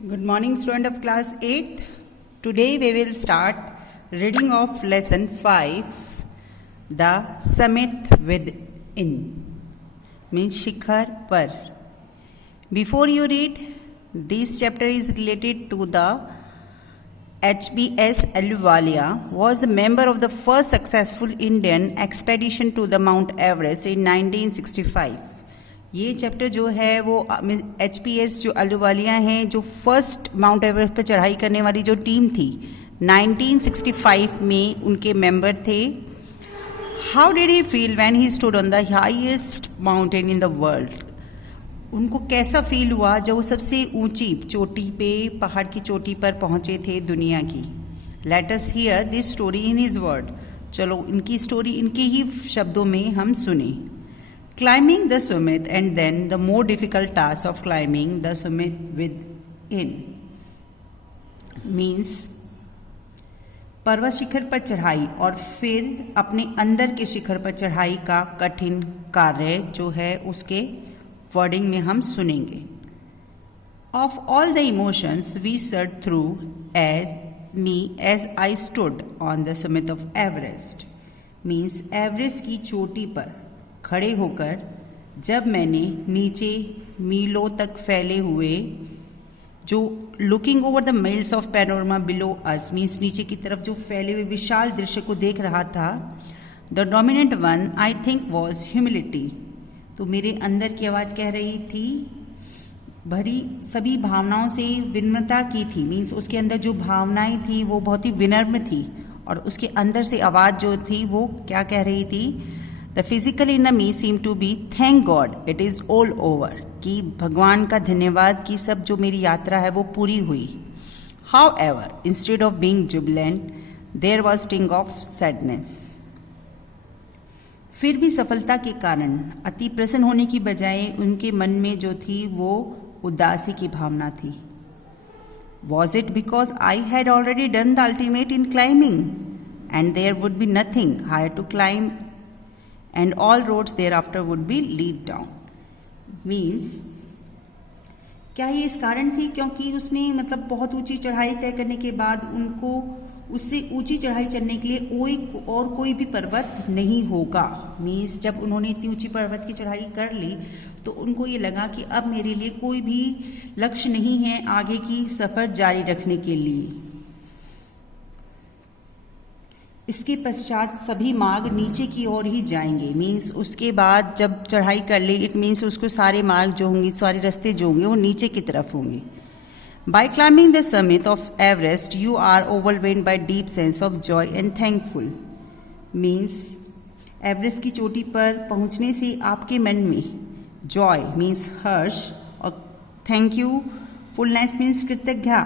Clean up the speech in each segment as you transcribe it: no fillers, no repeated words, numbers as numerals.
Good morning, student of class 8th. Today we will start reading of lesson 5, The Summit Within, means Shikhar Par. Before you read, this chapter is related to the HBS Ahluwalia was the member of the first successful Indian expedition to the Mount Everest in 1965. ये chapter जो है वो HPS जो अहलुवालिया हैं जो first mount Everest पर चढ़ाई करने वाली जो टीम थी 1965 में उनके मेंबर थे. How did he feel when he stood on the highest mountain in the world. उनको कैसा फील हुआ जब वो सबसे ऊंची चोटी पे पहाड़ की चोटी पर पहुंचे थे दुनिया की. Let us here this story in his word. चलो इनकी स्टोरी इनके ही शब्दों में हम सुने. Climbing the summit and then the more difficult task of climbing the summit within means पर्वत शिखर पर चढ़ाई और फिर अपने अंदर के शिखर पर चढ़ाई का कठिन कार्य जो है उसके वर्डिंग में हम सुनेंगे. Of all the emotions we surged through as I stood on the summit of Everest means Everest की चोटी पर खड़े होकर जब मैंने नीचे मीलों तक फैले हुए जो looking over the mills of panorama below us means नीचे की तरफ जो फैले हुए विशाल दृश्य को देख रहा था. The dominant one I think was humility. तो मेरे अंदर की आवाज़ कह रही थी भरी सभी भावनाओं से विनम्रता की थी. मीन्स उसके अंदर जो भावनाएं थी वो बहुत ही विनम्र थी और उसके अंदर से आवाज़ जो थी वो क्या कह रही थी. The physical in me seemed to be thank God it is all over. कि भगवान का धन्यवाद कि सब जो मेरी यात्रा है वो पूरी हुई. However, instead of being jubilant, there was sting of sadness. फिर भी सफलता के कारण अति प्रसन्न होने की बजाय उनके मन में जो थी वो उदासी की भावना थी. Was it because I had already done the ultimate in climbing and there would be nothing higher to climb and all roads thereafter would be lead down. Means क्या ये इस कारण थी क्योंकि उसने मतलब बहुत ऊंची चढ़ाई तय करने के बाद उनको उससे ऊंची चढ़ाई चढ़ने के लिए कोई भी पर्वत नहीं होगा. मीन्स जब उन्होंने इतनी ऊंची पर्वत की चढ़ाई कर ली तो उनको ये लगा कि अब मेरे लिए कोई भी लक्ष्य नहीं है आगे की सफ़र जारी रखने के लिए. इसके पश्चात सभी मार्ग नीचे की ओर ही जाएंगे. मीन्स उसके बाद जब चढ़ाई कर ले इट मीन्स उसको सारे मार्ग जो होंगे सारे रास्ते जो होंगे वो नीचे की तरफ होंगे. By climbing the summit of Everest you are overwhelmed by deep sense of joy and thankful. Means Everest की चोटी पर पहुंचने से आपके मन में जॉय मीन्स हर्ष और थैंक यू फुलनेस मीन्स कृतज्ञता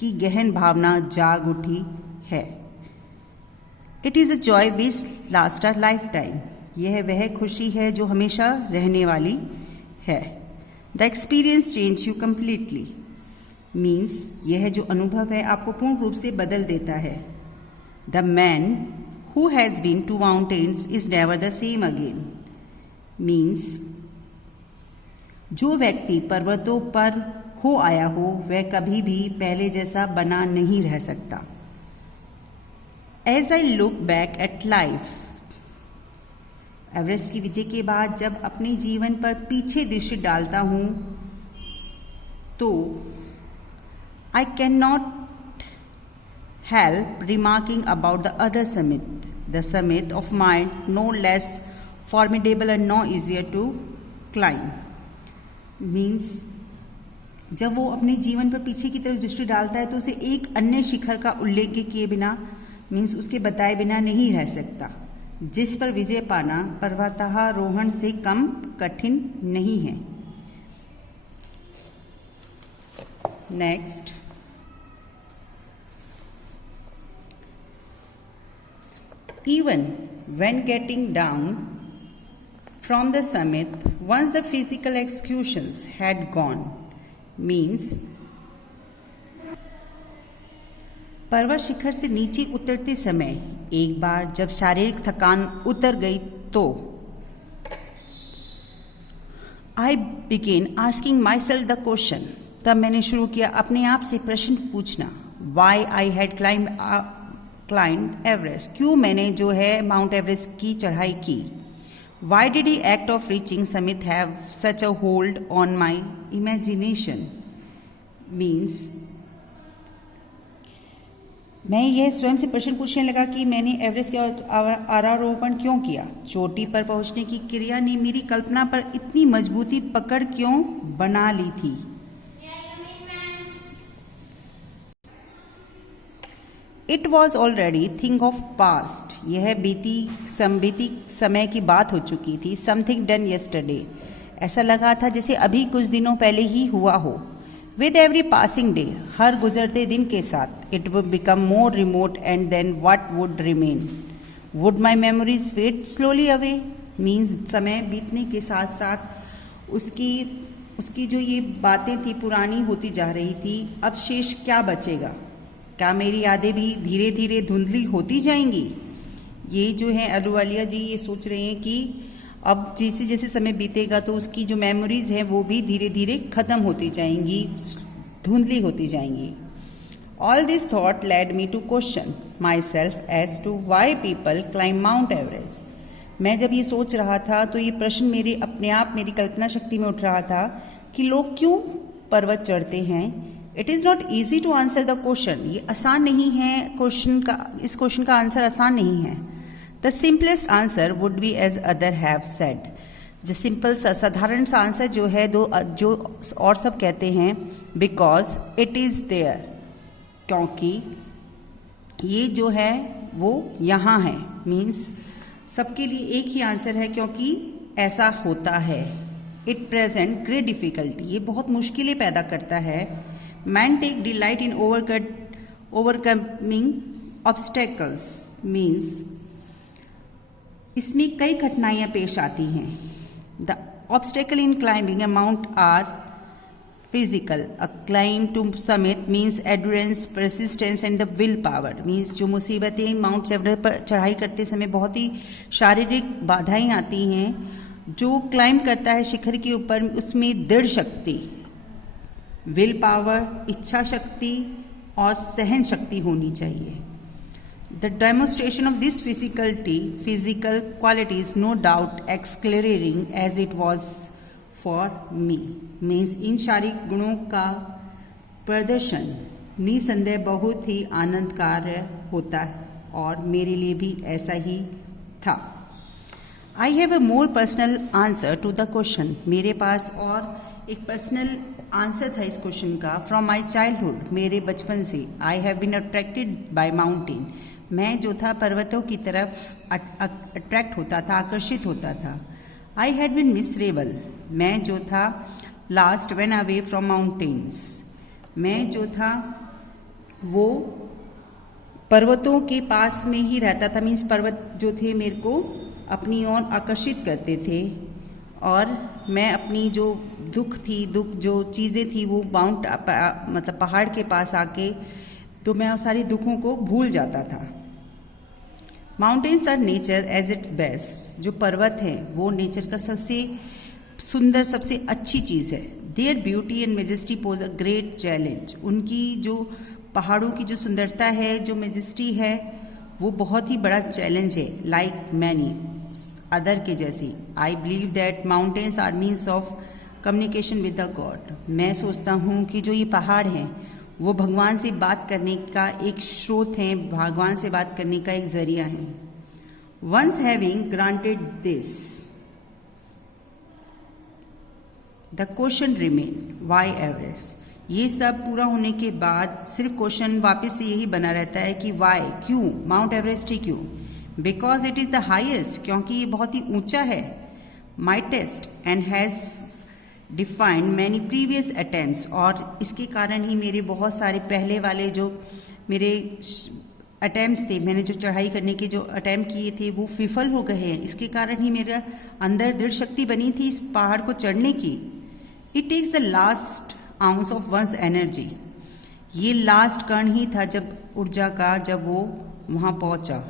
की गहन भावना जाग उठी है. It is a joy which last a life time. यह वह खुशी है जो हमेशा रहने वाली है. The experience change you completely. Means यह जो अनुभव है आपको पूर्ण रूप से बदल देता है. The man who has been to mountains is never the same again. Means जो व्यक्ति पर्वतों पर हो आया हो वह कभी भी पहले जैसा बना नहीं रह सकता. As I look back at life, Everest की विजय के बाद जब अपने जीवन पर पीछे दृष्टि डालता हूँ तो I cannot help remarking about the other summit, the summit of mind no less formidable and no easier to climb. Means जब वो अपने जीवन पर पीछे की तरफ दृष्टि डालता है तो उसे एक अन्य शिखर का उल्लेख किए बिना मीन्स उसके बताए बिना नहीं रह सकता जिस पर विजय पाना पर्वतारोहण से कम कठिन नहीं है. Next, even when getting down from the summit once the physical executions had gone. Means पर्वत शिखर से नीचे उतरते समय एक बार जब शारीरिक थकान उतर गई तो I began asking myself the question, तब मैंने शुरू किया अपने आप से प्रश्न पूछना, why I had climb Everest, क्यों मैंने जो है माउंट एवरेस्ट की चढ़ाई की। Why did he act of reaching summit have such a hold on my imagination, means मैं यह स्वयं से प्रश्न पूछने लगा कि मैंने एवरेस्ट का आरोहण क्यों किया। चोटी पर पहुंचने की क्रिया ने मेरी कल्पना पर इतनी मजबूती पकड़ क्यों बना ली थी। It was already thing of past, यह बीती समय की बात हो चुकी थी। समथिंग डन यस्टरडे, ऐसा लगा था जैसे अभी कुछ दिनों पहले ही हुआ हो। विद एवरी पासिंग डे, हर गुजरते दिन के साथ, it would become more remote and then what would remain. Would my memories fade slowly away, means समय बीतने के साथ साथ उसकी जो ये बातें थी पुरानी होती जा रही थी। अब शेष क्या बचेगा, क्या मेरी यादें भी धीरे धीरे धुंधली होती जाएंगी। ये जो है अहलुवालिया जी ये सोच रहे हैं कि अब जैसे जैसे समय बीतेगा तो उसकी जो मेमोरीज हैं वो भी धीरे धीरे ख़त्म होती जाएंगी, धुंधली होती जाएंगी। All this thought led me to question myself as to why people climb mount Everest. मैं जब ये सोच रहा था तो ये प्रश्न मेरे अपने आप मेरी कल्पना शक्ति में उठ रहा था कि लोग क्यों पर्वत चढ़ते हैं। It is not easy to answer the question, ये आसान नहीं है इस क्वेश्चन का आंसर आसान नहीं है। The simplest answer would be as other have said, जो सिंपल सा साधारण सा आंसर जो है जो और सब कहते हैं, बिकॉज इट इज़ देयर, क्योंकि ये जो है वो यहाँ है। मीन्स सबके लिए एक ही आंसर है क्योंकि ऐसा होता है। इट प्रेजेंट ग्रेट डिफिकल्टी, ये बहुत मुश्किलें पैदा करता है। Man take delight in overcoming obstacles, means इसमें कई कठिनाइयाँ पेश आती हैं। The obstacle in climbing a mount are physical, a climb to summit means endurance, persistence and the will power, means जो मुसीबतें माउंट एवरेस्ट पर चढ़ाई करते समय बहुत ही शारीरिक बाधाएं आती हैं। जो क्लाइंब करता है शिखर के ऊपर उसमें दृढ़ शक्ति, विल पावर, इच्छा शक्ति और सहन शक्ति होनी चाहिए। The demonstration of this physical quality is no doubt exhilarating as it was for me. Means इन शारीरिक गुणों का प्रदर्शन निसंदेह बहुत ही आनंदकारी होता है और मेरे लिए भी ऐसा ही था। I have a more personal answer to the question. मेरे पास और एक पर्सनल आंसर था इस क्वेश्चन का। From my childhood, मेरे बचपन से, I have been attracted by mountain. मैं जो था पर्वतों की तरफ अट्रैक्ट होता था, आकर्षित होता था। आई हैड बिन मिसरेबल, मैं जो था last when away from mountains, मैं जो था वो पर्वतों के पास में ही रहता था। मीन्स पर्वत जो थे मेरे को अपनी ओर आकर्षित करते थे और मैं अपनी जो दुख जो चीज़ें थी वो मतलब पहाड़ के पास आके तो मैं सारी दुखों को भूल जाता था। Mountains are nature as its best, जो पर्वत है वो नेचर का सबसे सुंदर सबसे अच्छी चीज़ है। There beauty and majesty pose a great challenge, उनकी जो पहाड़ों की जो सुंदरता है, जो मेजेस्टी है, वो बहुत ही बड़ा चैलेंज है। लाइक मैनी अदर के जैसी, I believe that mountains are means of communication with the God, मैं सोचता हूँ कि जो ये पहाड़ हैं वो भगवान से बात करने का एक स्रोत है, भगवान से बात करने का एक जरिया है। Once having granted this, the question remain why Everest. ये सब पूरा होने के बाद सिर्फ क्वेश्चन वापस से यही बना रहता है कि वाई, क्यों माउंट एवरेस्ट ही क्यों। Because it is the highest, क्योंकि ये बहुत ही ऊंचा है। My test and has defined many previous attempts, और इसके कारण ही मेरे बहुत सारे पहले वाले जो मेरे अटैम्प्ट्स थे, मैंने जो चढ़ाई करने के जो अटैम्प्ट किए थे वो विफल हो गए हैं। इसके कारण ही मेरा अंदर दृढ़ शक्ति बनी थी इस पहाड़ को चढ़ने की। It takes the last ounce of one's energy, ये लास्ट कण ही था जब ऊर्जा का, जब वो वहाँ पहुँचा।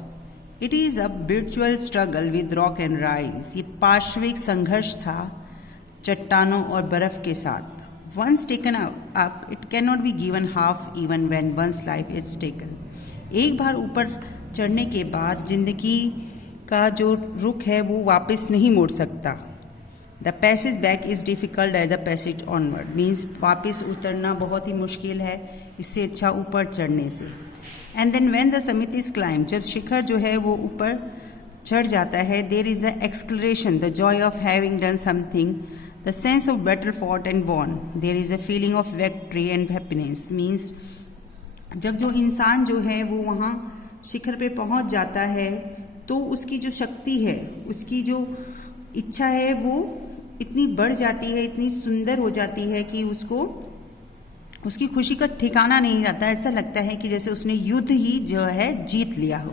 It is a spiritual struggle with rock and ice, ये पार्श्विक संघर्ष था चट्टानों और बर्फ के साथ। Once taken up, it cannot be given half even when one's life is taken. एक बार ऊपर चढ़ने के बाद जिंदगी का जो रुख है वो वापस नहीं मोड़ सकता. The passage back is difficult as the passage onward. Means वापस उतरना बहुत ही मुश्किल है, इससे अच्छा ऊपर चढ़ने से. And then when the summit is climbed, जब शिखर जो है वो ऊपर चढ़ जाता है, there is a exhilaration, the joy of having done something, the sense of battle fought and won, there is a feeling of victory and happiness. Means जब जो इंसान जो है वो वहाँ शिखर पे पहुँच जाता है तो उसकी जो शक्ति है, उसकी जो इच्छा है वो इतनी बढ़ जाती है, इतनी सुंदर हो जाती है कि उसको उसकी खुशी का ठिकाना नहीं रहता. ऐसा लगता है कि जैसे उसने युद्ध ही जो है जीत लिया हो.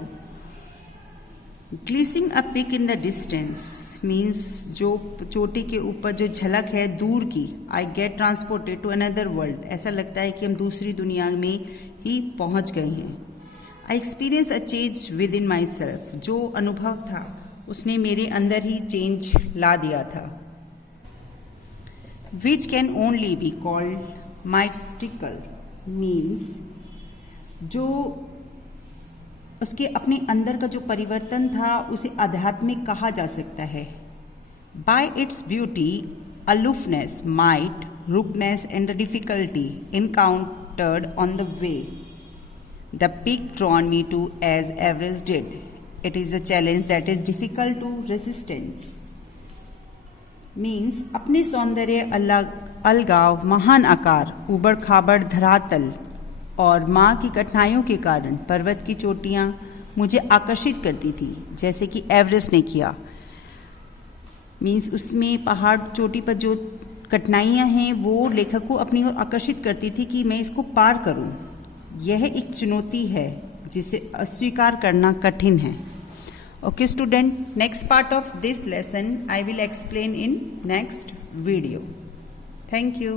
Glimpsing a peak in the distance means जो चोटी के ऊपर जो झलक है दूर की. I get transported to another world. ऐसा लगता है कि हम दूसरी दुनिया में ही पहुंच गए हैं. I experience a change with in my self. जो अनुभव था उसने मेरे अंदर ही चेंज ला दिया था. Which can only be called mystical means जो उसके अपने अंदर का जो परिवर्तन था उसे आध्यात्मिक कहा जा सकता है. By its beauty, aloofness, might, roughness and the difficulty encountered on the way, the peak drawn me to as Everest did. It is a challenge that is difficult to resistance. Means अपने सौंदर्य, अलगाव, महान आकार, उबड़ खाबड़ धरातल और माँ की कठिनाइयों के कारण पर्वत की चोटियाँ मुझे आकर्षित करती थी, जैसे कि एवरेस्ट ने किया. मीन्स उसमें पहाड़ चोटी पर जो कठिनाइयाँ हैं वो लेखक को अपनी ओर आकर्षित करती थी कि मैं इसको पार करूँ. यह एक चुनौती है जिसे अस्वीकार करना कठिन है. Okay student, next part of this lesson I will explain in next video. Thank you.